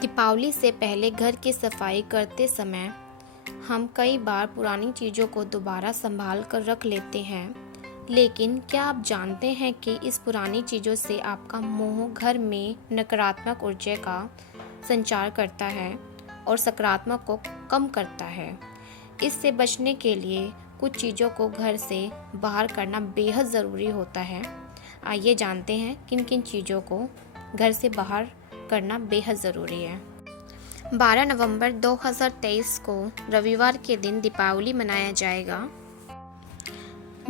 दीपावली से पहले घर की सफाई करते समय हम कई बार पुरानी चीज़ों को दोबारा संभाल कर रख लेते हैं, लेकिन क्या आप जानते हैं कि इस पुरानी चीज़ों से आपका मोह घर में नकारात्मक ऊर्जा का संचार करता है और सकारात्मक को कम करता है। इससे बचने के लिए कुछ चीज़ों को घर से बाहर करना बेहद ज़रूरी होता है। आइए जानते हैं किन किन चीज़ों को घर से बाहर करना बेहद ज़रूरी है। 12 नवंबर 2023 को रविवार के दिन दीपावली मनाया जाएगा।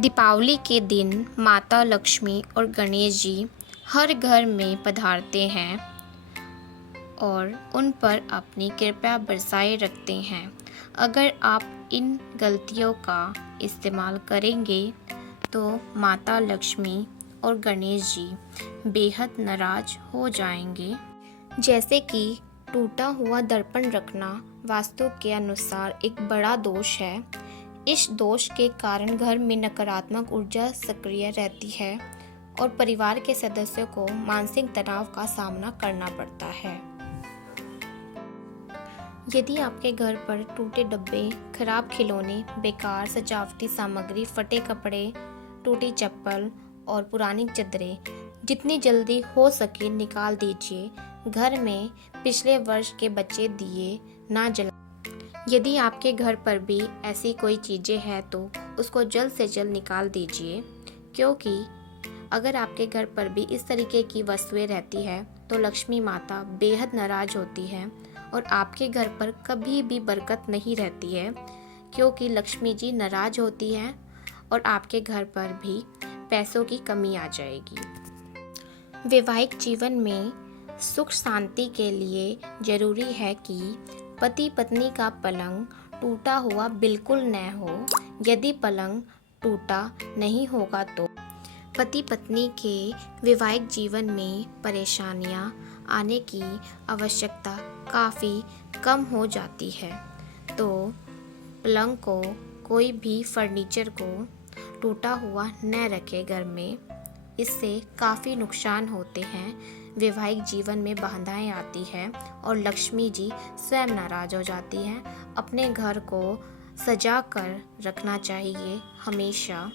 दीपावली के दिन माता लक्ष्मी और गणेश जी हर घर में पधारते हैं और उन पर अपनी कृपा बरसाए रखते हैं। अगर आप इन गलतियों का इस्तेमाल करेंगे तो माता लक्ष्मी और गणेश जी बेहद नाराज हो जाएंगे। जैसे कि टूटा हुआ दर्पण रखना वास्तु के अनुसार एक बड़ा दोष है। इस दोष के कारण घर में नकारात्मक ऊर्जा सक्रिय रहती है और परिवार के सदस्यों को मानसिक तनाव का सामना करना पड़ता है। यदि आपके घर पर टूटे डब्बे, खराब खिलौने, बेकार सजावटी सामग्री, फटे कपड़े, टूटी चप्पल और पुरानी चादरें जितनी जल्दी हो सके निकाल दीजिए। घर में पिछले वर्ष के बचे दिए ना जलाएं। यदि आपके घर पर भी ऐसी कोई चीज़ें हैं तो उसको जल्द से जल्द निकाल दीजिए, क्योंकि अगर आपके घर पर भी इस तरीके की वस्तुएं रहती है तो लक्ष्मी माता बेहद नाराज होती है और आपके घर पर कभी भी बरकत नहीं रहती है, क्योंकि लक्ष्मी जी नाराज होती हैं और आपके घर पर भी पैसों की कमी आ जाएगी। वैवाहिक जीवन में सुख शांति के लिए जरूरी है कि पति पत्नी का पलंग टूटा हुआ बिल्कुल न हो। यदि पलंग टूटा नहीं होगा तो पति पत्नी के वैवाहिक जीवन में परेशानियां आने की आवश्यकता काफ़ी कम हो जाती है। तो पलंग को, कोई भी फर्नीचर को टूटा हुआ न रखे घर में। इससे काफ़ी नुकसान होते हैं, वैवाहिक जीवन में बाधाएं आती है और लक्ष्मी जी स्वयं नाराज हो जाती हैं। अपने घर को सजा कर रखना चाहिए हमेशा।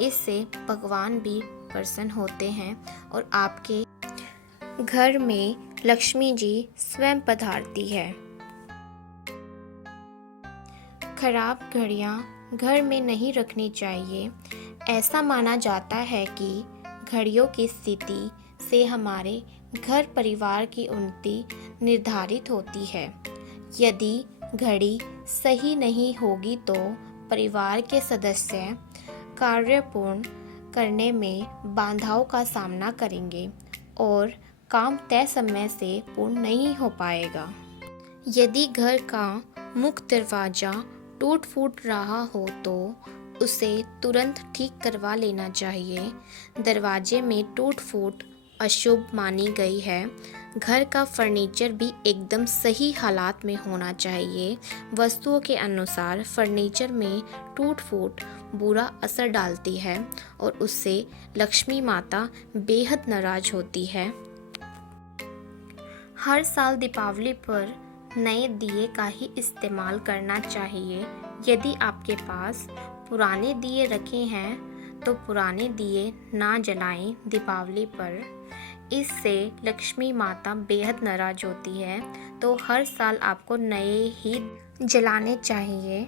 इससे भगवान भी प्रसन्न होते हैं और आपके घर में लक्ष्मी जी स्वयं पधारती है। खराब घड़ियां घर में नहीं रखनी चाहिए। ऐसा माना जाता है कि घड़ियों की स्थिति से हमारे घर परिवार की उन्नति निर्धारित होती है। यदि घड़ी सही नहीं होगी तो परिवार के सदस्य कार्य पूर्ण करने में बाधाओं का सामना करेंगे और काम तय समय से पूर्ण नहीं हो पाएगा। यदि घर का मुख्य दरवाज़ा टूट फूट रहा हो तो उसे तुरंत ठीक करवा लेना चाहिए। दरवाजे में टूट फूट अशुभ मानी गई है। घर का फर्नीचर भी एकदम सही हालात में होना चाहिए। वस्तुओं के अनुसार फर्नीचर में टूट फूट बुरा असर डालती है और उससे लक्ष्मी माता बेहद नाराज होती है। हर साल दीपावली पर नए दिए का ही इस्तेमाल करना चाहिए। यदि आपके पास पुराने दिए रखे हैं तो पुराने दिए ना जलाएं दीपावली पर। इससे लक्ष्मी माता बेहद नाराज होती है। तो हर साल आपको नए ही जलाने चाहिए।